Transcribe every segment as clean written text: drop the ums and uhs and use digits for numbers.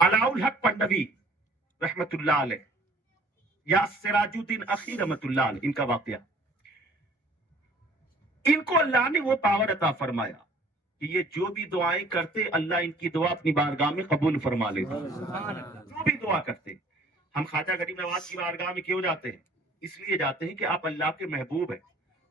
अलाउल हक पंडवी रहमतुल्लाह अलैह या सिराजुद्दीन अखी रहमतुल्लाह अलैह, इनका वाकया, इनको अल्लाह ने वो पावर अता फरमाया कि ये जो भी दुआएं करते अल्लाह इनकी दुआ अपनी बारगाह में कबूल फरमा लेता। जो भी दुआ करते, हम ख्वाजा गरीब नवाज की बारगाह में क्यों जाते हैं? इसलिए जाते हैं कि आप अल्लाह के महबूब हैं।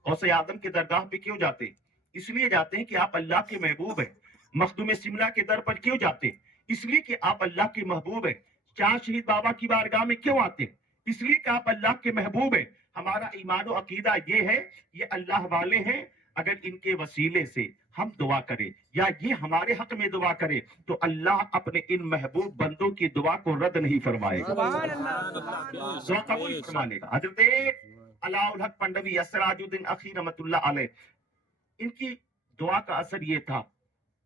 गौसे आदम के दरगाह पे क्यों जाते हैं? इसलिए जाते हैं कि आप अल्लाह के महबूब हैं। मखदूम सिमला के दर पर क्यों जाते हैं? इसलिए कि आप अल्लाह के महबूब हैं। शाह शहीद बाबा की बारगाह में क्यों आते हैं? इसलिए कि आप अल्लाह के महबूब हैं। हमारा ईमान और अकीदा ये है, ये अल्लाह वाले हैं, अगर इनके वसीले से हम दुआ करें या ये हमारे हक में दुआ करें तो अल्लाह अपने इन महबूब बंदों की दुआ को रद्द नहीं फरमाएगा, दुआ कबूल फरमा लेगा। हजरत अलाउल हक पंडवी सिराजुद्दीन अखी रहमतुल्लाह अलैह, इनकी दुआ का असर ये था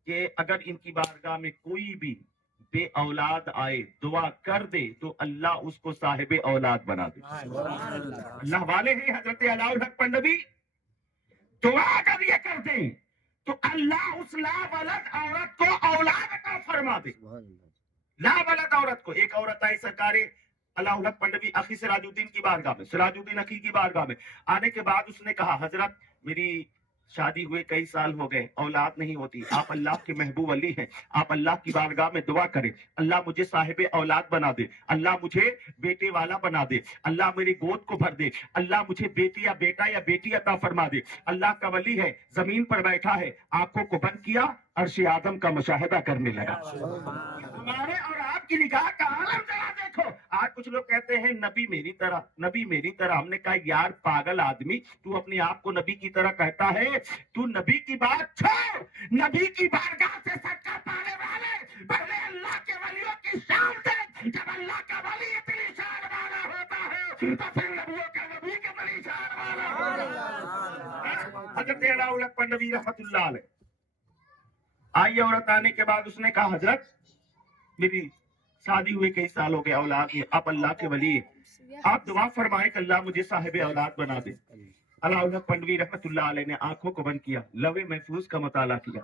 कि अगर इनकी बारगाह में कोई भी बे औलाद आए दुआ कर दे तो अल्लाह उसको साहिब औलाद बना दे। अल्लाह वाले हैं हजरत अलाउल हक पंडवी, दुआ अगर ये करते तो अल्लाह उस लावलद औरत को औलाद अता फरमा दे। लावलद औरत को, एक औरत आई सरकारे अलाउल हक पंडवी अखी सिराजुद्दीन की बारगाह में, सिराजुद्दीन अखी की बारगाह में आने के बाद उसने कहा, हजरत मेरी शादी हुए कई साल हो गए, औलाद नहीं होती, आप अल्लाह के महबूब वली हैं, आप अल्लाह की बारगाह में दुआ करें, अल्लाह मुझे साहिब औलाद बना दे, अल्लाह मुझे बेटे वाला बना दे, अल्लाह मेरी गोद को भर दे, अल्लाह मुझे बेटी या बेटा या बेटी अता फरमा दे। अल्लाह का वली है, जमीन पर बैठा है, आंखों को बंद किया, अर्श आदम का मुशाहिदा करने लगा। हमारे और आपकी निगाह का आलम जरा देखो। आज कुछ लोग कहते हैं नबी मेरी तरह, नबी मेरी तरह। हमने कहा यार पागल आदमी, तू अपने आप को नबी की तरह कहता है? तू नबी की बात छोड़, नबी की बारगाह से सच्चा पाने वाले पहले अल्लाह के वलियों की शान देख। जब अल्लाह का वली इतनी शान वाला होता है तो फिर नबियों का नबी कितनी शान वाला होगा। हजरत अलाउल हक पंडवी रहमतुल्लाह अलैह आई, औरत आने के बाद उसने कहा, हजरत मेरी शादी हुए कई साल हो गए, औलाद नहीं, आप अल्लाह के वली हैं, आप दुआ फरमाए कि अल्लाह मुझे साहिब औलाद बना दे। अलाउल हक पंडवी रहमतुल्लाह अलैह ने आंखों को बंद किया, लवे महफूज का मुताला किया,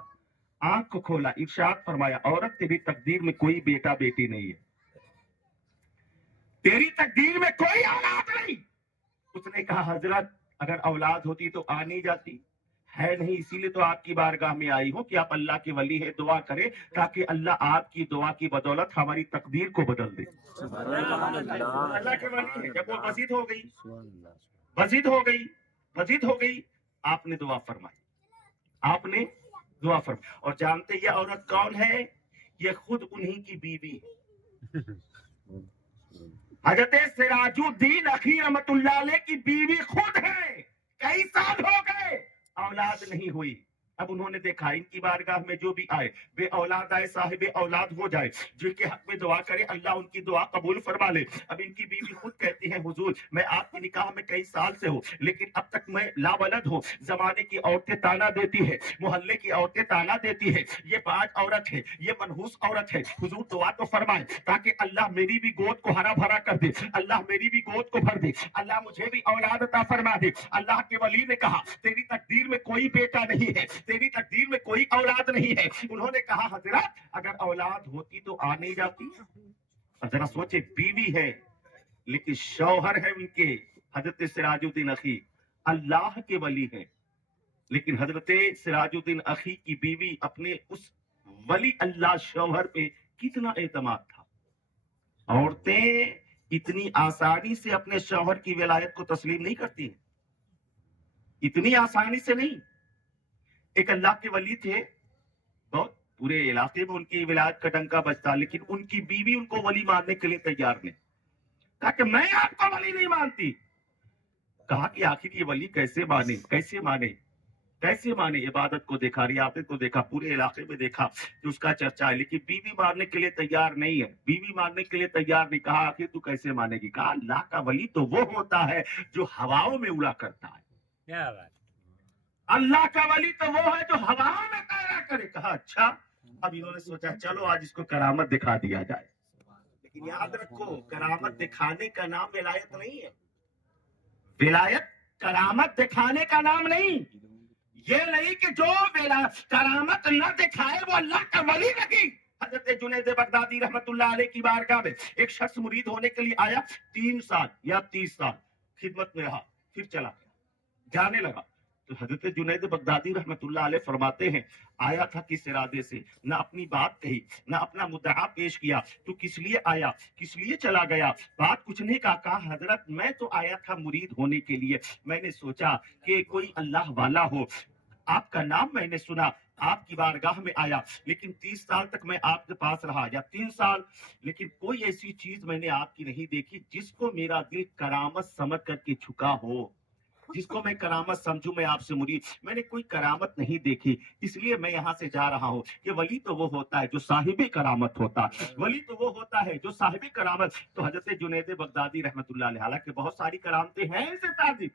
आंख को खोला, इरशाद फरमाया, औरत तेरी तकदीर में कोई बेटा बेटी नहीं है, तेरी तकदीर में कोई औलाद नहीं। उसने कहा, हजरत अगर औलाद होती तो आ नहीं जाती, है नहीं, इसीलिए तो आपकी बारगाह में आई हूं कि आप अल्लाह के वली है, दुआ करें ताकि अल्लाह आपकी दुआ की बदौलत हमारी तकदीर को बदल दे। अल्लाह के वली है। जब वो वजीद हो गई, वजीद हो गई, वजीद हो गई, आपने दुआ फरमाई, आपने दुआ फरमाई। और जानते ये औरत कौन है? ये खुद उन्हीं की बीवी है, हजरत सिराजुद्दीन अखी रहमतुल्लाह अलैह की बीवी खुद है। कई साल हो गए, औलाद नहीं हुई। अब उन्होंने देखा इनकी बारगाह में जो भी आए वे औलाद आए, साहिब औलाद हो जाए, जिनके हक में दुआ करे अल्लाह उनकी दुआ कबूल फरमा ले। अब इनकी बीवी खुद कहती है, हुजूर मैं आपकी निकाह में कई साल से हूँ लेकिन अब तक मैं लावलद हूँ। जमाने की औरतें ताना देती है, मोहल्ले की औरतें ताना देती है, ये बाज औरत है, ये मनहूस औरत है, हुजूर दुआ तो फरमाए ताकि अल्लाह मेरी भी गोद को हरा भरा कर दे, अल्लाह मेरी भी गोद को भर दे, अल्लाह मुझे भी औलाद अता फरमा दे। अल्लाह के वली ने कहा, तेरी तकदीर में कोई बेटा नहीं है, तेरी तकदीर में कोई औलाद नहीं है। उन्होंने कहा, हजरत अगर औलाद होती तो आ नहीं जाती। जरा सोचे, बीवी है लेकिन शौहर है उनके हजरत सिराजुद्दीन अखी, अल्लाह के वली है, लेकिन हजरत सिराजुद्दीन अखी की बीवी अपने उस वली अल्लाह शौहर पे कितना एतमाद था। औरतें इतनी आसानी से अपने शौहर की विलायत को तस्लीम नहीं करती, इतनी आसानी से नहीं। एक अल्लाह के वली थे, बहुत पूरे इलाके में उनकी विलायत का डंका बजता, लेकिन उनकी बीवी उनको वली मानने के लिए तैयार नहीं। कहा कि मैं आपको वली नहीं मानती। कहा कि आखिर ये वली कैसे माने, कैसे माने, कैसे माने। इबादत को देखा, रियासत को देखा, पूरे इलाके में देखा कि उसका चर्चा है, लेकिन बीवी मानने के लिए तैयार नहीं है, बीवी मानने के लिए तैयार नहीं। कहा आखिर तू कैसे मानेगी? कहा अल्लाह का वली तो वो होता है जो हवाओं में उड़ा करता है। क्या बात, अल्लाह का वली तो वो है जो हवाओं में तैरा करे। कहा अच्छा। अब इन्होंने सोचा चलो आज इसको करामत दिखा दिया जाए, लेकिन याद रखो करामत दिखाने का नाम विलायत नहीं है। विलायत करामत दिखाने का नाम नहीं। ये नहीं कि जो करामत न दिखाए वो अल्लाह का वली नहीं। हजरत जुनैद बगदादी रहमतुल्लाह अलैह की बारगाह में एक शख्स मुरीद होने के लिए आया, 3 साल या 30 साल खिदमत में रहा, फिर चला गया, जाने लगा। तो हजरत जुनैद बगदादी रहमतुल्लाह अलैह फरमाते हैं, आया था किस इरादे से, ना अपनी बात कही, ना अपना मुद्दा पेश किया, तो किस लिए आया, किस लिए चला गया, बात कुछ नहीं कहा हजरत मैं तो आया था मुरीद होने के लिए, मैंने सोचा कि कोई अल्लाह वाला हो, आपका नाम मैंने सुना, आपकी बारगाह में आया, लेकिन 30 साल तक मैं आपके पास रहा या 3 साल, लेकिन कोई ऐसी चीज मैंने आपकी नहीं देखी जिसको मेरा दिल करामत समझ करके झुका हो, जिसको मैं करामत समझूं, मैं आपसे मुरीद, मैंने कोई करामत नहीं देखी, इसलिए मैं यहाँ से जा रहा हूँ। कि वली तो वो होता है जो साहिबे करामत होता है, वली तो वो होता है जो साहिबे करामत। तो हजरत जुनैद बगदादी रहमतुल्लाह अलैह, हालांकि बहुत सारी करामतें हैं इनसे ताज़िब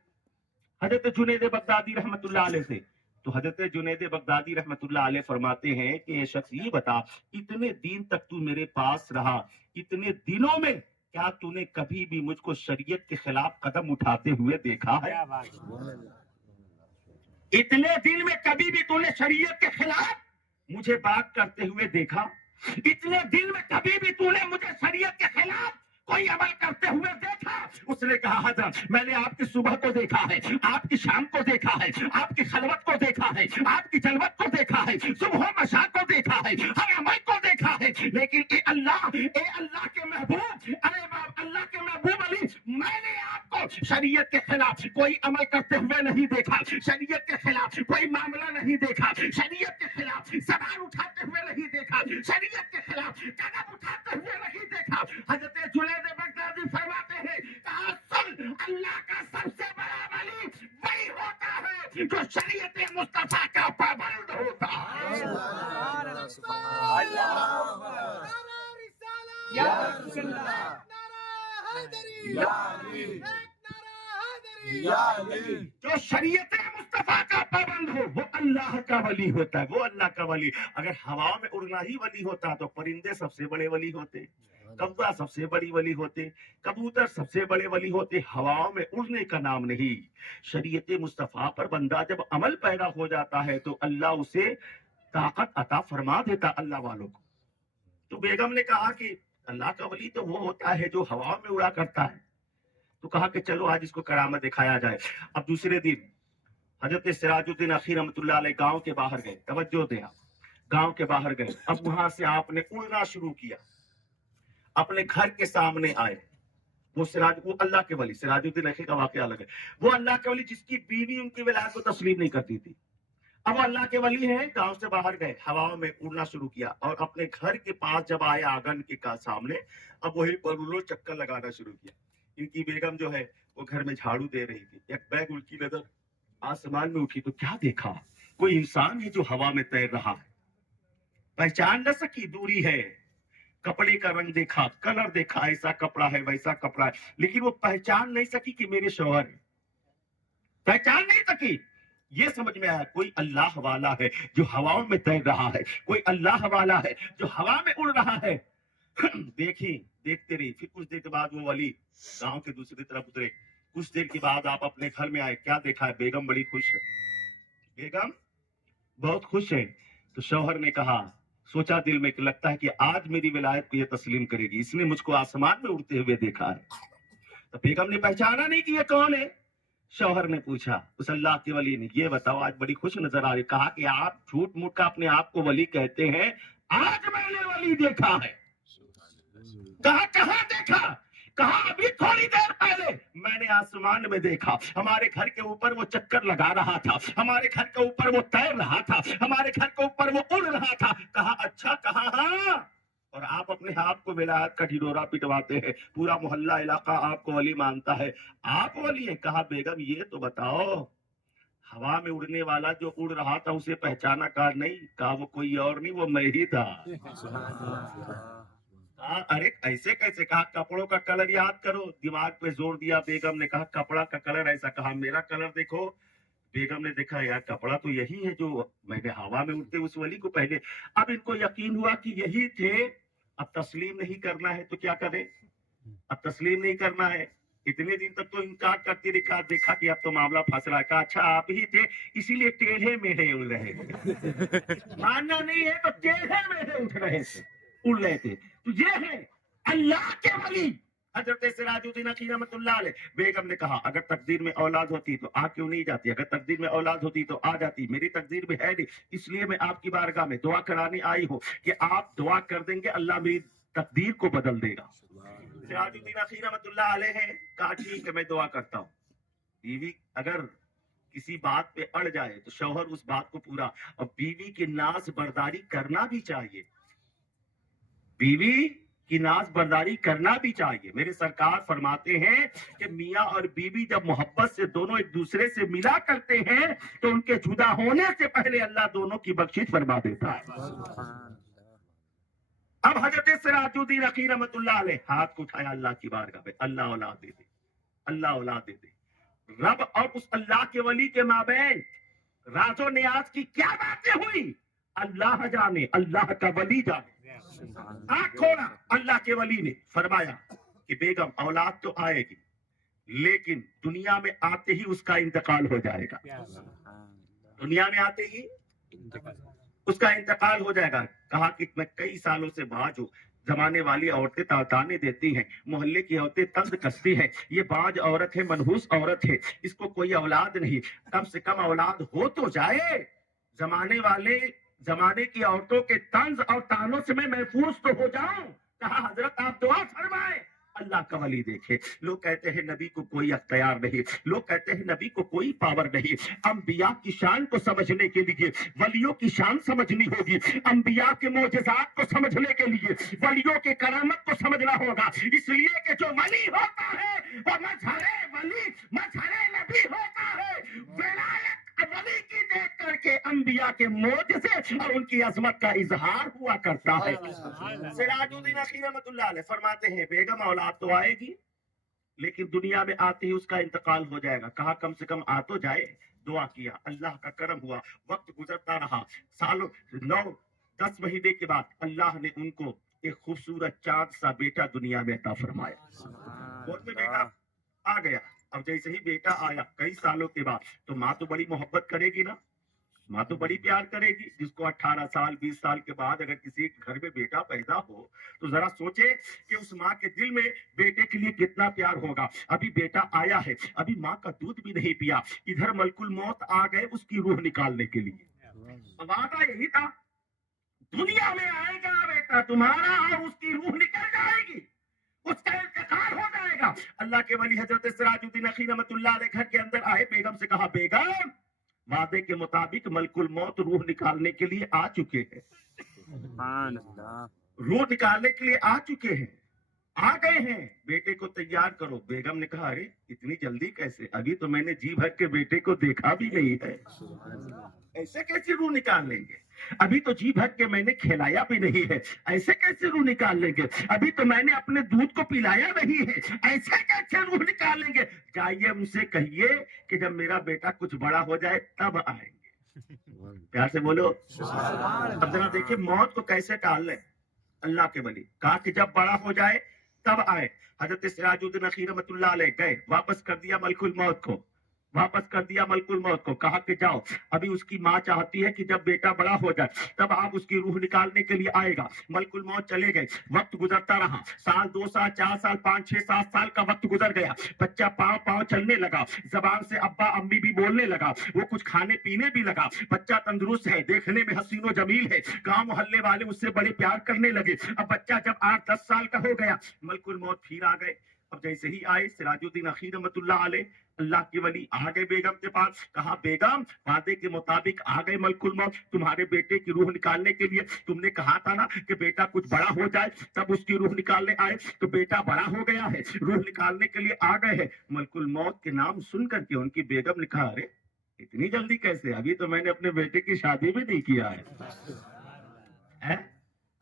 हजरत जुनैद बगदादी रहमतुल्लाह अलैह से, तो हजरत जुनैद बगदादी रहमतुल्लाह अलैह फरमाते हैं कि ये शख्स ये बता, इतने दिन तक तू मेरे पास रहा, इतने दिनों में क्या तूने कभी भी मुझको शरीयत के खिलाफ कदम उठाते हुए देखा है? इतने दिन में कभी भी तूने शरीयत के खिलाफ मुझे बात करते हुए देखा? इतने दिन में कभी भी तूने मुझे शरीयत के खिलाफ कोई अमल करते हुए देखा? उसने कहा हजरत मैंने आपकी सुबह को देखा है, आपकी शाम को देखा है, आपकी खलवत को देखा है, आपकी जलवत को देखा है, सुबह मशा को देखा है, हर अमल को देखा है, लेकिन ए अल्लाह के महबूब, अरे अल्लाह के महबूब अली, मैंने आपको शरीयत के खिलाफ कोई अमल करते हुए नहीं देखा, शरीयत के खिलाफ कोई मामला नहीं देखा, शरीयत के खिलाफ सवाल उठाते हुए नहीं देखा, शरीयत के खिलाफ कदम उठाते हुए नहीं देखा। हजरत जुनैद बगदादी फरमाते हैं, कहा सुन, अल्लाह का सबसे बड़ा वली वही होता है जो शरीयत मुस्तफा का पाबंद होता जो शरीयत मुस्तफा का पाबंद हो वो अल्लाह का वली होता है, वो अल्लाह का वली। अगर हवा में उड़ना ही वली होता तो परिंदे सबसे बड़े वली होते, कौवा सबसे बड़ी वली होते, कबूतर सबसे बड़े वली होते। हवाओं में उड़ने का नाम नहीं, शरीयत मुस्तफा पर बंदा जब अमल पैदा हो जाता है तो अल्लाह उसे ताकत अता फरमा देता अल्लाह वालों को। तो बेगम ने कहा कि अल्लाह का वली तो वो होता है जो हवा में उड़ा करता है। तो कहा कि चलो आज इसको करामत दिखाया जाए। अब दूसरे दिन हजरत सिराजुद्दीन अखी रहमतुल्लाह अलैह गांव के बाहर गए, तवज्जो दें आप, गांव के बाहर गए। अब वहां से आपने उड़ना शुरू किया, अपने घर के सामने आए। वो अल्लाह के वली, सिराजुद्दीन अखी का वाकया अलग है, वो अल्लाह के वली जिसकी बीवी उनकी विलायत को तस्लीम नहीं करती थी। अब अल्लाह के वली हैं, गांव से बाहर गए, हवाओं में उड़ना शुरू किया और अपने घर के पास जब आए आंगन के सामने, अब वही पर उन्होंने चक्कर लगाना शुरू किया। इनकी बेगम जो है वो घर में झाड़ू दे रही थी, एक बैग उनकी नजर आसमान में उठी तो क्या देखा, कोई इंसान है जो हवा में तैर रहा है। पहचान न सकी, दूरी है, कपड़े का रंग देखा, कलर देखा, ऐसा कपड़ा है वैसा कपड़ा है, लेकिन वो पहचान नहीं सकी कि मेरे शौहर है, पहचान नहीं सकी। ये समझ में आया कोई अल्लाह वाला है जो हवाओं में तैर रहा है, कोई अल्लाह वाला है जो हवा में उड़ रहा है। देखी, देखते रही। फिर कुछ देर के बाद वो वली गांव के दूसरी तरफ उतरे। कुछ देर के बाद आप अपने घर में आए, क्या देखा है? बेगम बड़ी खुश है, बेगम बहुत खुश है। तो शौहर ने कहा, सोचा दिल में कि लगता है कि आज मेरी विलायत को ये तस्लीम करेगी, इसने मुझको आसमान में उड़ते हुए देखा है। तो बेगम ने पहचाना नहीं कि ये कौन है। शौहर ने पूछा उस अल्लाह के वली ने, ये बताओ आज बड़ी खुश नजर आ रही। कहा कि आप झूठ मूठ का अपने आप को वली कहते हैं, आज मैंने वली देखा है। कहा कहाँ देखा? कहा अभी थोड़ी देर पहले मैंने आसमान में देखा, हमारे घर के ऊपर वो चक्कर लगा रहा था, हमारे घर के ऊपर वो तैर रहा था, हमारे घर के ऊपर वो उड़ रहा था। कहा अच्छा, कहा हाँ। और आप अपने आप को विलायत का ढिढोरा पिटवाते हैं, पूरा मोहल्ला इलाका आपको वली मानता है, आप वली हैं। कहा बेगम ये तो बताओ, हवा में उड़ने वाला जो उड़ रहा था उसे पहचाना? कहा नहीं। कहा वो कोई और नहीं, वो मैं ही था। अरे ऐसे कैसे? कहा कपड़ों का कलर याद करो। दिमाग पे जोर दिया बेगम ने, कहा कपड़ा का कलर ऐसा। कहा मेरा कलर देखो। बेगम ने देखा, यार कपड़ा तो यही है जो मैंने हवा में उड़ते उस वली को पहले। अब इनको यकीन हुआ कि यही थे। अब तस्लीम नहीं करना है तो क्या करें? अब तस्लीम नहीं करना है। इतने दिन तक तो इनकार करते रखा, देखा कि अब तो मामला फंस रहा है। कहा अच्छा आप ही थे, इसीलिए टेढ़े मेढ़े उड़ रहे थे। मानना नहीं है तो टेढ़े मेढ़े उठ रहे थे। اڑ رہے تھے. تو یہ ہے اللہ کے ولی. حضرت سراج الدین عقیل رحمۃ اللہ علیہ. بیگم نے کہا اگر تقدیر میں اولاد ہوتی تو آ کیوں نہیں جاتی, اگر تقدیر میں اولاد ہوتی تو آ جاتی, میری تقدیر میں ہے نہیں, اس لیے میں آپ کی بارگاہ میں دعا کرانے آئی ہوں کہ آپ دعا کر دیں گے اللہ میری تقدیر کو بدل دے گا. سراج الدین عقیل رحمۃ اللہ علیہ ہیں, کہا ٹھیک ہے میں دعا کرتا ہوں. بیوی اگر کسی بات پہ اڑ جائے تو شوہر اس بات کو پورا, اور بیوی کی ناز برداری کرنا بھی چاہیے, بیوی کی ناز برداری کرنا بھی چاہیے. میرے سرکار فرماتے ہیں کہ میاں اور بیوی جب محبت سے دونوں ایک دوسرے سے ملا کرتے ہیں تو ان کے جدا ہونے سے پہلے اللہ دونوں کی بخشش فرما دیتا ہے. اب حضرت سراج الدین عقیل رحمۃ اللہ علیہ ہاتھ کو اٹھایا اللہ کی بارگاہ میں, اللہ اولاد دے دے, اللہ اولاد دے دے. رب اور اس اللہ کے ولی کے مابین راز و نیاز کی کیا باتیں ہوئی اللہ جانے, اللہ کا ولی جانے. آنکھ کھولا, اللہ کے ولی نے فرمایا کہ بیگم اولاد تو آئے گی لیکن دنیا میں آتے ہی اس کا انتقال ہو جائے گا, دنیا میں آتے ہی اس کا انتقال ہو جائے گا. کہا کہ میں کئی سالوں سے باز ہوں, زمانے والی عورتیں تانے دیتی ہیں, محلے کی عورتیں تنز کستی ہیں, یہ باز عورت ہے, منحوس عورت ہے, اس کو کوئی اولاد نہیں, کم سے کم اولاد ہو تو جائے, زمانے کی عورتوں کے طنز اور تانوں سے میں محفوظ تو ہو جاؤں. کہا حضرت آپ دعا فرمائیں. اللہ کا ولی دیکھے, لوگ کہتے ہیں نبی کو کوئی اختیار نہیں, لوگ کہتے ہیں نبی کو کوئی پاور نہیں. انبیاء کی شان کو سمجھنے کے لیے ولیوں کی شان سمجھنی ہوگی, انبیاء کے معجزات کو سمجھنے کے لیے ولیوں کے کرامت کو سمجھنا ہوگا. اس لیے کہ جو ولی ہوتا ہے وہ مظہر ولی مظہر نبی ہوتا ہے. ولایت ولی کی دیکھ کر کے انبیاء کے معجزے اور ان کی عظمت کا اظہار ہوا کرتا ہے. سراج الدین عقیل رحمۃ اللہ علیہ فرماتے ہیں بیگم اولاد تو آئے گی لیکن دنیا میں آتے ہی اس کا انتقال ہو جائے گا. کہا کم سے کم آ تو جائے. دعا کیا, اللہ کا کرم ہوا, وقت گزرتا رہا, سالوں 9-10 مہینے کے بعد اللہ نے ان کو ایک خوبصورت چاند سا بیٹا دنیا میں عطا فرمایا. گود میں بیٹا آ گیا. اب جیسے ہی بیٹا آیا کئی سالوں کے بعد تو ماں تو بڑی محبت کرے گی نا, ماں تو بڑی پیار کرے گی. جس کو 18 سال 20 سال کے بعد اگر کسی گھر میں بیٹا پیدا ہو تو ذرا سوچے کہ اس ماں کے دل میں بیٹے کے لیے کتنا پیار ہوگا. ابھی بیٹا آیا ہے, ابھی ماں کا دودھ بھی نہیں پیا, ادھر ملک الموت آ گئے اس کی روح نکالنے کے لیے. وعدہ یہی تھا دنیا میں آئے گا بیٹا تمہارا اور اس کی روح نکل جائے گی, اس کا انتقال ہو جائے گا. اللہ کے ولی حضرت سراج الدین عقیل رحمۃ اللہ علیہ گھر کے اندر آئے, بیگم سے کہا بیگم وعدے کے مطابق ملک الموت روح نکالنے کے لیے آ چکے ہیں, روح نکالنے کے لیے آ چکے ہیں, آ گئے ہیں, بیٹے کو تیار کرو. بیگم نے کہا ارے اتنی جلدی کیسے, ابھی تو میں نے جی بھر کے بیٹے کو دیکھا بھی نہیں ہے, ایسے کیسے روح نکال لیں گے, ابھی تو جی بھر کے میں نے کھلایا بھی نہیں ہے, ایسے کیسے روح نکال لیں گے, ابھی تو میں نے اپنے دودھ کو پلایا نہیں ہے, ایسے کیسے روح نکال لیں گے. جائیے ان سے کہیے کہ جب میرا بیٹا کچھ بڑا ہو جائے تب آئیں گے. پیار سے بولو. اب ذرا دیکھیں موت کو کیسے ٹال لیں. اللہ کے ولی کہا کہ جب بڑا ہو جائے تب آئے. حضرت سراج الدین عقیل رحمۃ اللہ علیہ گئے, واپس کر دیا ملک الموت کو, واپس کر دیا ملک الموت کو. کہا کہ جاؤ, ابھی اس کی ماں چاہتی ہے کہ جب بیٹا بڑا ہو جائے تب آپ اس کی روح نکالنے کے لیے آئے گا. ملک الموت چلے گئے, وقت گزرتا رہا, سال 2 سال 4 سال 5 6 7 سال کا وقت گزر گیا. بچہ پاؤں چلنے لگا, زبان سے ابا امی بھی بولنے لگا, وہ کچھ کھانے پینے بھی لگا. بچہ تندرست ہے, دیکھنے میں حسین و جمیل ہے, گاؤں محلے والے اس سے بڑے پیار کرنے لگے. اب بچہ جب 8-10 سال کا ہو گیا ملک الموت پھر آ گئے. اب جیسے ہی آئے سراج الدین عقیل رحمۃ اللہ علیہ اللہ کی ولی آ گئے بیگم کے پاس. کہا بیگم وعدے کے مطابق آ گئے ملک الموت تمہارے بیٹے کی روح نکالنے کے لیے. تم نے کہا تھا نا کہ بیٹا کچھ بڑا ہو جائے تب اس کی روح نکالنے آئے, تو بیٹا بڑا ہو گیا ہے, روح نکالنے کے لیے آ گئے ہیں. ملک الموت کے نام سن کر کے ان کی بیگم نے کہا ارے اتنی جلدی کیسے, ابھی تو میں نے اپنے بیٹے کی شادی بھی نہیں کیا ہے,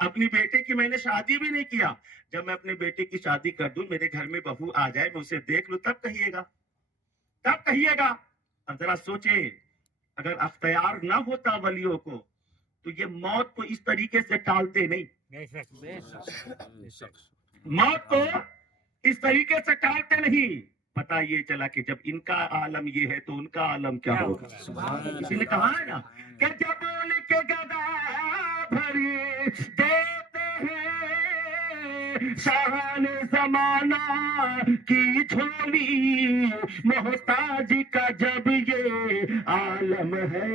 اپنی بیٹے کی میں نے شادی بھی نہیں کیا. جب میں اپنے بیٹے کی شادی کر دوں, میرے گھر میں بہو آ جائے, میں اسے دیکھ لوں تب کہیے گا, تب کہیے گا. اب ذرا سوچیں اگر اختیار نہ ہوتا ولیوں کو تو یہ موت کو اس طریقے سے ٹالتے نہیں, موت کو اس طریقے سے ٹالتے نہیں. پتا یہ چلا کہ جب ان کا عالم یہ ہے تو ان کا عالم کیا ہوگا. کسی نے کہا ہے نا کہ جب ان کے گدا بھری دیتے ہیں शान जमाना की झोली, मोहताज का जब ये आलम है,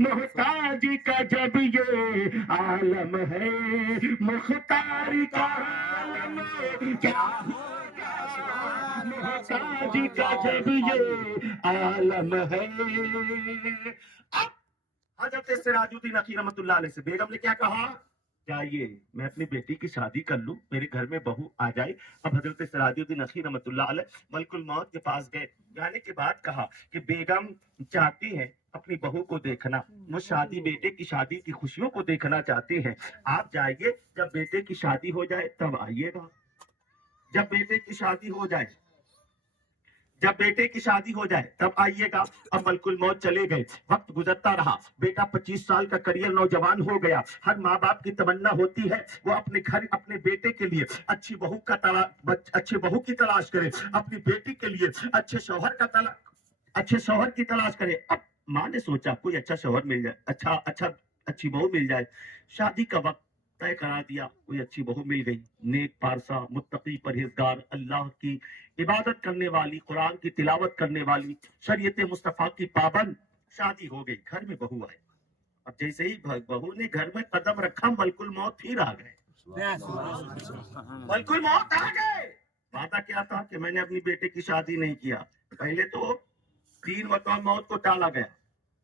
मोहताज का जब ये आलम है, मुख्तार का आलम क्या होगा, मोहताज का जब ये आलम है। अब हजरत सिराजुद्दीन नखी रहमतुल्लाह अलैह से बेगम ने क्या कहा, जाइए मैं अपनी बेटी की शादी कर लूं, मेरे घर में बहू आ जाए। अब हजरत सिराजुद्दीन नखी रहमतुल्लाह अलैह मलकुल मौत के पास गए। जाने के बाद कहा कि बेगम चाहती है अपनी बहू को देखना, वो शादी बेटे की शादी की खुशियों को देखना चाहते हैं। आप जाइए, जब बेटे की शादी हो जाए तब आइएगा। जब बेटे की शादी हो जाए, जब बेटे की शादी हो जाए तब आइएगा। अब मलकुल मौत चले गए, वक्त गुजरता रहा, बेटा 25 साल का करियर, नौजवान हो गया। हर माँ बाप की तमन्ना होती है वो अपने घर अपने बेटे के लिए अच्छी बहू का अच्छे बहू की तलाश करे, अपनी बेटी के लिए अच्छे शौहर की तलाश करे। अब माँ ने सोचा कोई अच्छा शौहर मिल जाए, अच्छी बहू मिल जाए। शादी का वक्त तय करा दिया, कोई अच्छी बहू मिल गई, नेक पारसा, मुत्तकी, परहेजगार, अल्लाह की इबादत करने वाली, कुरान की तिलावत करने वाली, शरीयत मुस्तफा की पाबंद। शादी हो गई, घर में बहू आए। अब जैसे ही बहू ने घर में कदम रखा, मलकुल मौत फिर आ गए। मलकुल मौत आ गए। वादा क्या था कि मैंने अपनी बेटे की शादी नहीं किया। पहले तो 3 मरतबा मौत को टाला गया,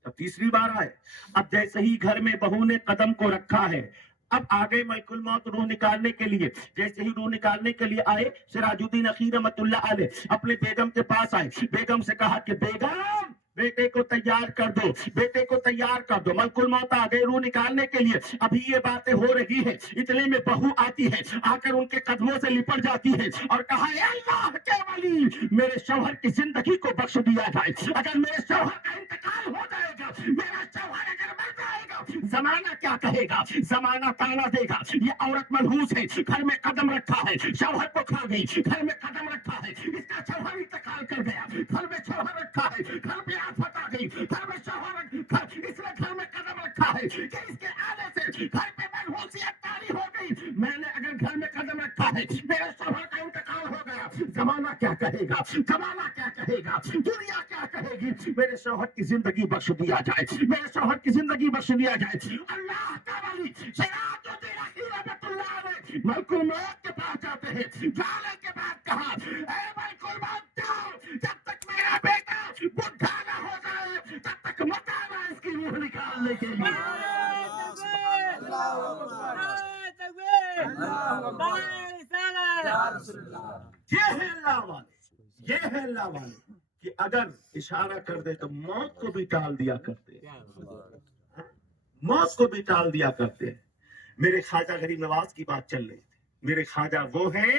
अब तीसरी बार आए। अब जैसे ही घर में बहू ने कदम को रखा है, अब आ गए मलकुल मौत रूह निकालने के लिए। जैसे ही रूह निकालने के लिए आए, सिराजुद्दीन नखी रहमतुल्लाह अलैह अपने बेगम के पास आए। बेगम से कहा कि बेगम बेटे को तैयार कर दो, बेटे को तैयार कर दो। मलकुल मौत आ गए रूह निकालने के लिए। अभी ये बातें हो रही है, इतने में बहू आती है, आकर उनके कदमों से लिपट जाती है और कहा, ए अल्लाह के वली, मेरे शौहर की जिंदगी को बख्श दिया जाए। अगर मेरे शौहर का इंतकाल हो जाएगा, मेरा शौहर अगर मर जाएगा, जमाना क्या कहेगा, जमाना ताना देगा। ये औरत मनहूस है, घर में कदम रखा है, शौहर को खा गई, घर में कदम रखा है, इसका शौहर इंतकाल कर गया, घर में शौहर रखा है, घर में आफत आ गई, घर में शौहर इसने घर में कदम रखा है कि इसके आने से घर पे मनहूसियत तारी हो गई। मैंने अगर घर में कदम रखा है, मेरे शौहर का इंतकाल हो गया, जमाना क्या कहेगा, जमाना क्या कहेगा, दुनिया क्या कहेगी। मेरे शौहर की जिंदगी बख्श दिया जाए, मेरे शौहर की जिंदगी बख्श दिया जाए। अल्लाह का वली सिराजुद्दीन नखी रहमतुल्लाह अलैह मलकुल मौत के पास जाते हैं। जाने के बाद कहा, ए मलकुल मौत, जाओ, जब तक मेरा बेटा बुढ़ा ना हो जाए तब तक मत आना इसकी रूह निकालने के लिए। ये है अल्लाह वाले, ये है अल्लाह वाले कि अगर इशारा कर दे तो मौत को भी टाल दिया करते, मौत को भी टाल दिया करते। मेरे ख्वाजा गरीब नवाज की बात चल रही थी। मेरे ख्वाजा वो हैं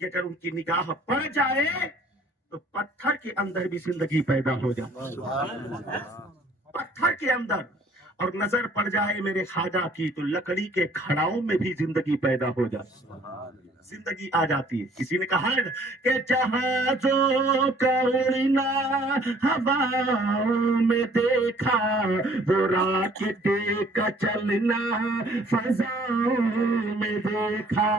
कि अगर उनकी निगाह पड़ जाए तो पत्थर के अंदर भी जिंदगी पैदा हो जाए, पत्थर के अंदर। और नजर पड़ जाए मेरे ख्वाजा की तो लकड़ी के खड़ाओं में भी जिंदगी पैदा हो जाए, जिंदगी आ जाती है। किसी ने कहा कि जहाजों का उड़ना हवाओं में देखा, वो राकेट का चलना फजाओं में देखा।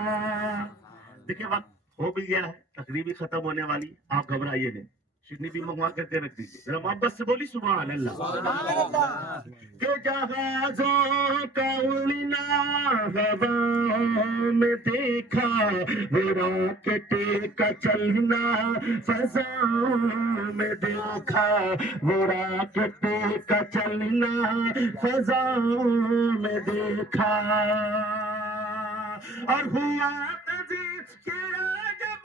देखिए वक्त हो भी गया है, तकरीर भी खत्म होने वाली, आप घबराइए नहीं, शिकनी भी मंगवा करके रख दीजिए। जरा मोहब्बत से बोली सुभान अल्लाह। के जहाजों का उड़ना हवाओं में देखा, वो रॉकेट का चलना फजाओं में देखा, वो रॉकेट का चलना फजाओं में देखा। और हुआ तजीब के जब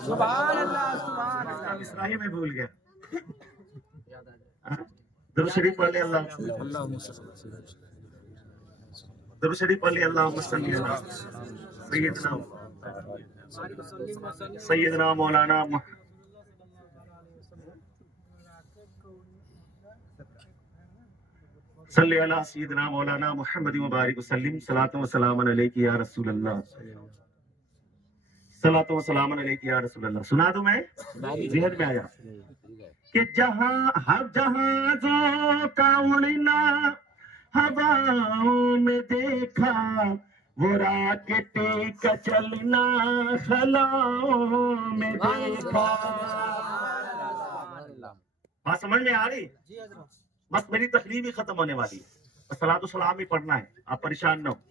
सुभान अल्लाह, सुभान अल्लाह। मिसराही में भूल गया, दुरूद शरीफ पढ़ ले। अल्लाह दुरूद शरीफ पढ़ ले। अल्लाहुम्मा सल्ली अला सय्यदना मौलाना सल्ली अला सय्यदना मौलाना मुहम्मद व बारिक वसल्लिम। सलातो व सलाम अलैका या रसूल अल्लाह, सलातो व सलाम अलैका या रसूल अल्लाह। सुना दूं मैं, ज़हन में आया कि जहां हर जहाजों का उड़ना ہواؤں میں دیکھا وہ راکٹ کا چلنا خلاؤں میں دیکھا. بات سمجھ میں آ رہی؟ بس میری تقریر بھی ختم ہونے والی ہے. الصلاۃ والسلام ہی پڑھنا ہے, آپ پریشان نہ ہو.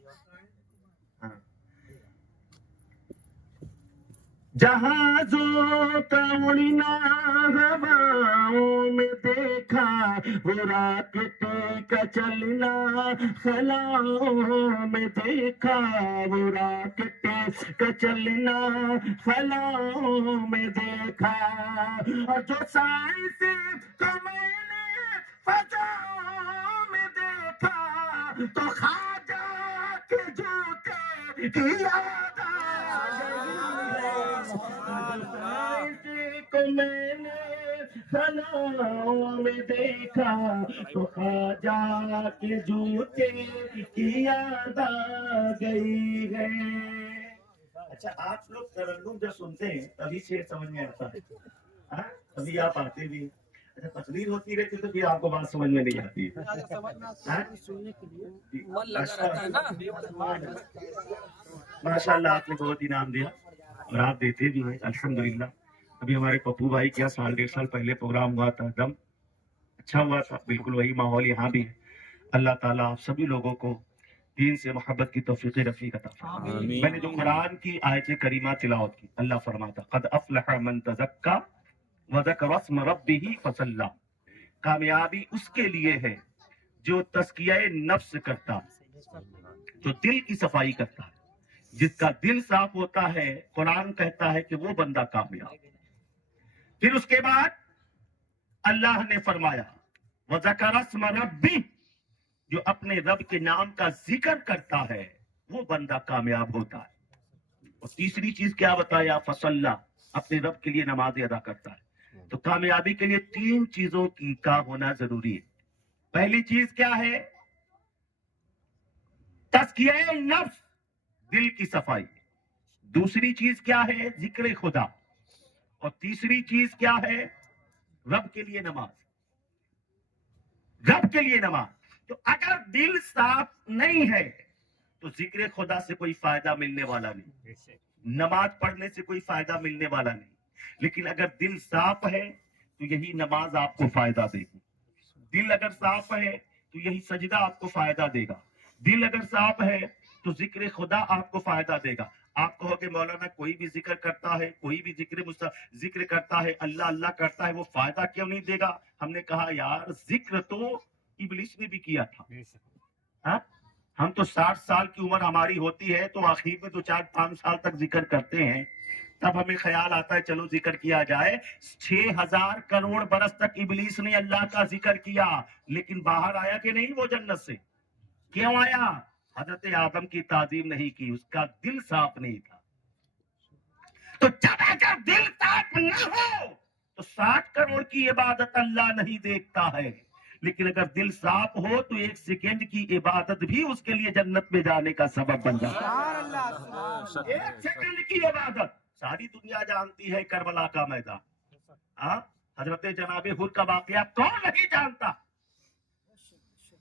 جہازوں کا اڑنا ہواؤں میں دیکھا وہ راکٹ کا چلنا خلاؤں میں دیکھا وہ راکٹ کا چلنا خلاؤں میں دیکھا. اور جو سائنس کو میں نے فضاؤں میں دیکھا تو خواجہ کے جوتے کی یاد آ گئی. کو میں نے خلاؤں میں دیکھا تو خواجہ کے جوتے کی یاد آ گئی ہے. اچھا آپ لوگ ترنم جب سنتے ہیں تبھی شعر سمجھ میں آتا ہے, تبھی آپ آتے بھی. اچھا تقریر ہوتی رہتی تو پھر آپ کو بات سمجھ میں نہیں آتی. ماشاء اللہ آپ نے بہت انعام دیا اور آپ دیتے بھی ہیں الحمدللہ. ابھی ہمارے پپو بھائی کیا 1.5 سال پہلے پروگرام ہوا تھا, دم اچھا ہوا تھا. بالکل وہی ماحول یہاں بھی ہے. اللہ تعالیٰ آپ سبھی لوگوں کو دین سے محبت کی توفیق رفیق عطا فرمائے. میں نے جو قرآن کی آیت کریمہ تلاوت کی, اللہ فرماتا قد افلح من تزکا وذکر اسم ربہ فصلی. کامیابی اس کے لیے ہے جو تزکیہ نفس کرتا ہے, جو دل کی صفائی کرتا ہے. جس کا دل صاف ہوتا ہے قرآن کہتا ہے کہ وہ بندہ کامیاب. پھر اس کے بعد اللہ نے فرمایا وذکر اسم ربہ, جو اپنے رب کے نام کا ذکر کرتا ہے وہ بندہ کامیاب ہوتا ہے. اور تیسری چیز کیا بتایا, فصلی, اپنے رب کے لیے نماز ادا کرتا ہے. تو کامیابی کے لیے 3 چیزوں کا ہونا ضروری ہے. پہلی چیز کیا ہے, تزکیہ نفس, دل کی صفائی. دوسری چیز کیا ہے, ذکر خدا. اور تیسری چیز کیا ہے, رب کے لیے نماز. رب کے لیے نماز. تو اگر دل صاف نہیں ہے تو ذکر خدا سے کوئی فائدہ ملنے والا نہیں, نماز پڑھنے سے کوئی فائدہ ملنے والا نہیں. لیکن اگر دل صاف ہے تو یہی نماز آپ کو فائدہ دے گی. دل اگر صاف ہے تو یہی سجدہ آپ کو فائدہ دے گا. دل اگر صاف ہے تو ذکر خدا آپ کو فائدہ دے گا. آپ کہو کہ مولانا کوئی بھی ذکر کرتا ہے, کوئی بھی ذکر کرتا ہے, اللہ اللہ کرتا ہے, وہ فائدہ کیوں نہیں دے گا؟ ہم نے کہا یار ذکر تو ابلیس نے بھی کیا تھا. ہم تو 60 سال کی عمر ہماری ہوتی ہے تو آخر میں 2-4-5 سال تک ذکر کرتے ہیں. تب ہمیں خیال آتا ہے چلو ذکر کیا جائے. 6000 کروڑ برس تک ابلیس نے اللہ کا ذکر کیا, لیکن باہر آیا کہ نہیں وہ جنت سے؟ کیوں آیا؟ حضرت آدم کی تعظیم نہیں کی, اس کا دل صاف نہیں تھا. تو جب اگر دل صاف نہ ہو تو 60 کروڑ کی عبادت اللہ نہیں دیکھتا ہے. لیکن اگر دل صاف ہو تو 1 سیکنڈ کی عبادت بھی اس کے لیے جنت میں جانے کا سبب بن جاتا ہے. 1 سیکنڈ کی عبادت. ساری دنیا جانتی ہے کربلا کا میدان, حضرت جناب حر کا واقعہ کون نہیں جانتا؟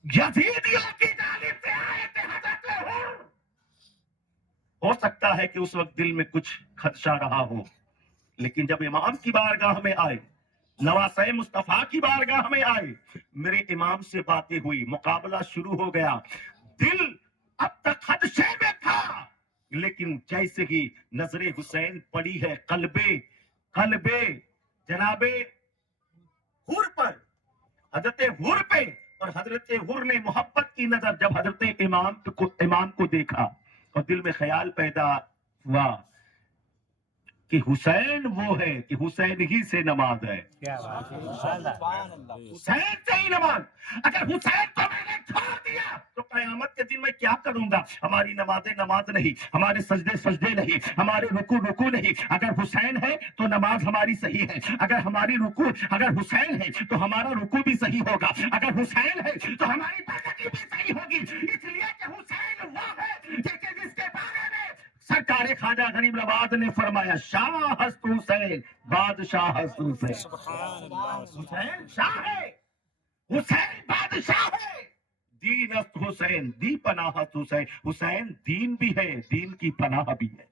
یزیدیوں کی جانب سے آئے تھے حضرت حر. ہو سکتا ہے کہ اس وقت دل میں کچھ خدشہ رہا ہو, لیکن جب امام کی بارگاہ میں آئے, نواسہ مصطفیٰ کی بارگاہ میں آئے, میرے امام سے باتیں ہوئی, مقابلہ شروع ہو گیا. دل اب تک خدشے میں تھا, لیکن جیسے ہی نظر حسین پڑی ہے قلب جناب حر پر, حضرت حر پہ, اور حضرت حر نے محبت کی نظر جب حضرت امام کو دیکھا اور دل میں خیال پیدا ہوا کہ حسین وہ ہے کہ حسین ہی سے نماز ہے. حسین سے ہی نماز. اگر حسین کو میں نے چھوڑ دیا تو قیامت کے دن میں کیا کروں گا؟ ہماری نمازیں نماز نہیں, ہمارے سجدے نہیں, ہمارے رکوع نہیں. اگر حسین ہے تو نماز ہماری صحیح ہے. اگر حسین ہے تو ہمارا رکوع بھی صحیح ہوگا. اگر حسین ہے تو ہماری برکت بھی صحیح ہوگی. اس لیے کہ حسین وہ ہے کہ جس کے بارے میں سرکار خواجہ غریب نواز نے فرمایا شاہ ہست حسین بادشاہ ہست حسین. حسین شاہ ہے, حسین بادشاہ ہے. دین است حسین دی پناہ است حسین. حسین دین بھی ہے، دین کی پناہ بھی ہے.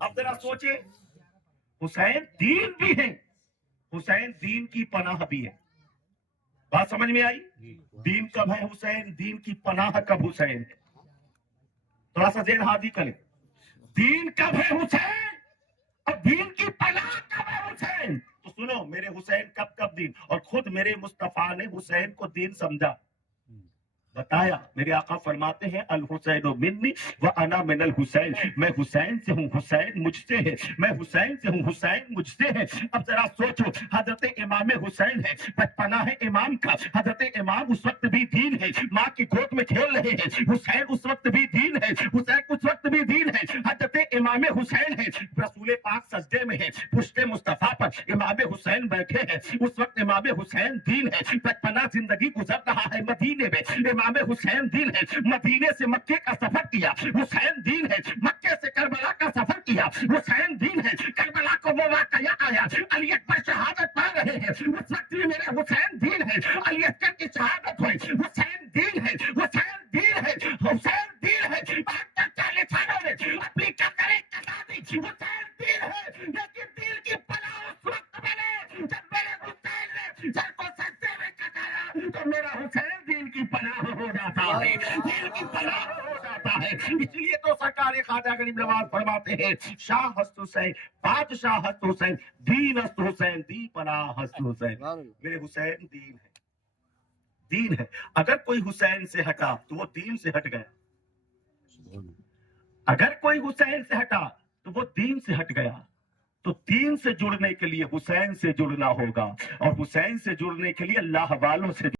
اب ذرا سوچے، حسین دین بھی ہے، حسین دین کی پناہ بھی ہے. بات سمجھ میں آئی؟ دین کب ہے حسین، دین کی پناہ کب حسین ہے؟ تھوڑا سا ذہن ہادی کریں. دین کب ہے حسین اور دین کی پناہ کب ہے حسین؟ تو سنو، میرے حسین کب دین، اور خود میرے مصطفیٰ نے حسین کو دین سمجھا، بتایا. میرے آقا فرماتے ہیں الحسین منی وانا من الحسین، میں حسین سے ہوں، حسین مجھ سے ہے، میں حسین سے ہوں، حسین مجھ سے ہے. اب ذرا سوچو، حضرت امام حسین ہے، بچپنا ہے امام کا. حضرت امام اس وقت بھی دین ہے، ماں کی گود میں کھیل رہے ہیں. حسین اس وقت بھی دین ہے، حسین اس وقت بھی دین ہے. حضرت امام حسین ہے، رسول پاک سجدے میں ہے، پشت مصطفیٰ پر امام حسین بیٹھے ہیں. اس وقت امام حسین دین ہے. بچپنا زندگی گزر رہا ہے مدینے میں، امام حسین دین ہے. مدینے سے مکے کا سفر کیا، حسین دین ہے. مکے سے کربلا کا سفر کیا، حسین دین ہے. کربلا کو وہ واقعہ آیا، علی اکبر شہادت پا رہے ہیں، اس وقت بھی میرے حسین دین ہے. علی اکبر کی شہادت ہوئی، حسین دین ہے، حسین دین ہے، حسین دین ہے. 40 سالوں میں اپنی کمریں کٹا دی، حسین دین ہے. لیکن دین کی پناہ اس وقت ملے جب میرے حسین نے سر کو سجدے میں کٹایا تو میرا حسین دین کی پناہ ہو جاتا ہے، دین کی پناہ ہو جاتا ہے. اس لیے تو سرکار خواجہ غریب نواز فرماتے ہیں شاہ ہست حسین، بادشاہ ہست حسین، دین ہست حسین، دی پناہ ہست حسین. میرے حسین دین ہے، دین ہے. اگر کوئی حسین سے ہٹا تو وہ دین سے ہٹ گیا، اگر کوئی حسین سے ہٹا تو وہ دین سے ہٹ گیا. تو دین سے جڑنے کے لیے حسین سے جڑنا ہوگا، اور حسین سے جڑنے کے لیے اللہ والوں سے